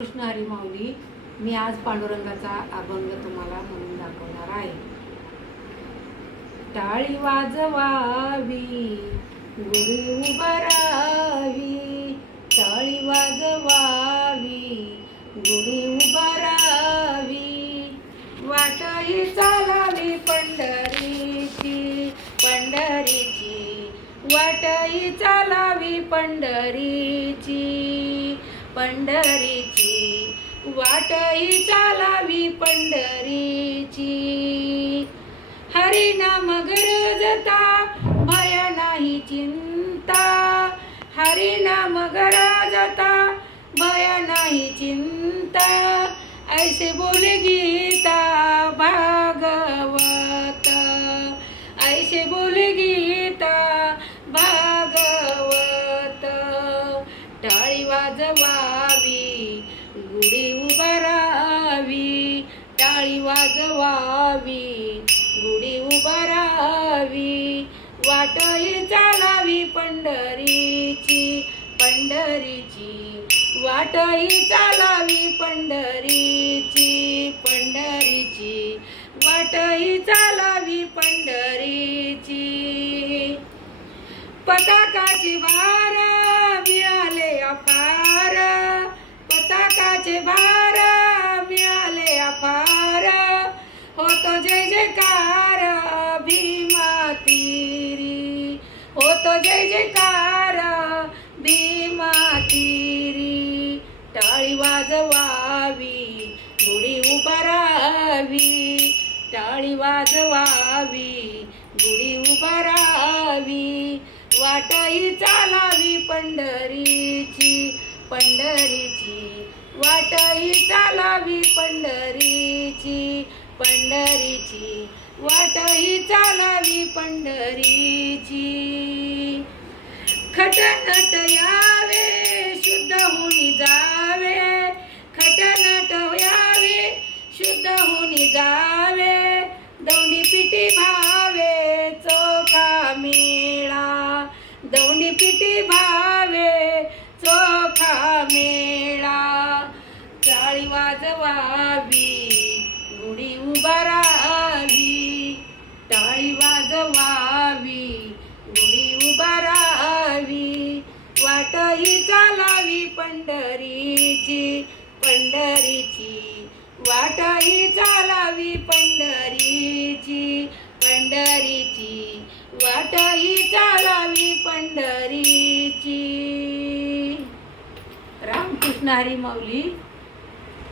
कृष्ण हरी माऊली. मी आज पांडुरंगाचा अभंग तुम्हाला म्हणून दाखवणार आहे. टाळी वाजवावी, गुढी उभारावी, टाळी वाजवावी, गुढी उभारावी, वाटही चालावी पंढरीची, पंढरीची, वाटही चालावी पंढरीची, पंढरीची, वाटही चालावी पंढरीची. हरिनाम गरजता भय नाही चिंता, हरिनाम गरजता भय नाही चिंता, ऐसे बोले गीता भागवत, ऐसे बोले गीता भागवत. टाळी वाजवावी, गुढी उभारावी, टाळी वाजवावी, गुढी उभारावी, वाटही चालावी पंढरीची, पंढरीची, वाटही चालावी पंढरीची, पंढरीची, वाटही चालावी पंढरीची. पताकाची भार मिळाले अपार, पताकाचे भार मिळाले अपार, होतो जय जयकार भीमा तीरी, होतो जय जयकार भीमा तीरी. टाळी वाजवावी, गुढी उभारावी, टाळी वाजवावी, गुढी उभारावी, वाटही चालावी पंढरीची, पंढरीची, वाटही चालावी पंढरीची, पंढरीची, वाटही चालावी पंढरीची. खटनट यावे शुद्ध होऊन जावे, खटनट यावे शुद्ध होऊन जावे, दौंडी पिटी भावे चोखा मेळा, दौंडी पिटी भावे चोखा मेळा. टाळी वाजवावी, गुढी उभारावी, टाळी वाजवावी, गुढी उभारावी, वाटही चालावी पंढरीची, पंढरीची, वाटही चालावी पंढरीची, पंढरीची, वाटही चालावी पंढरीची. रामकृष्ण हरी माऊली.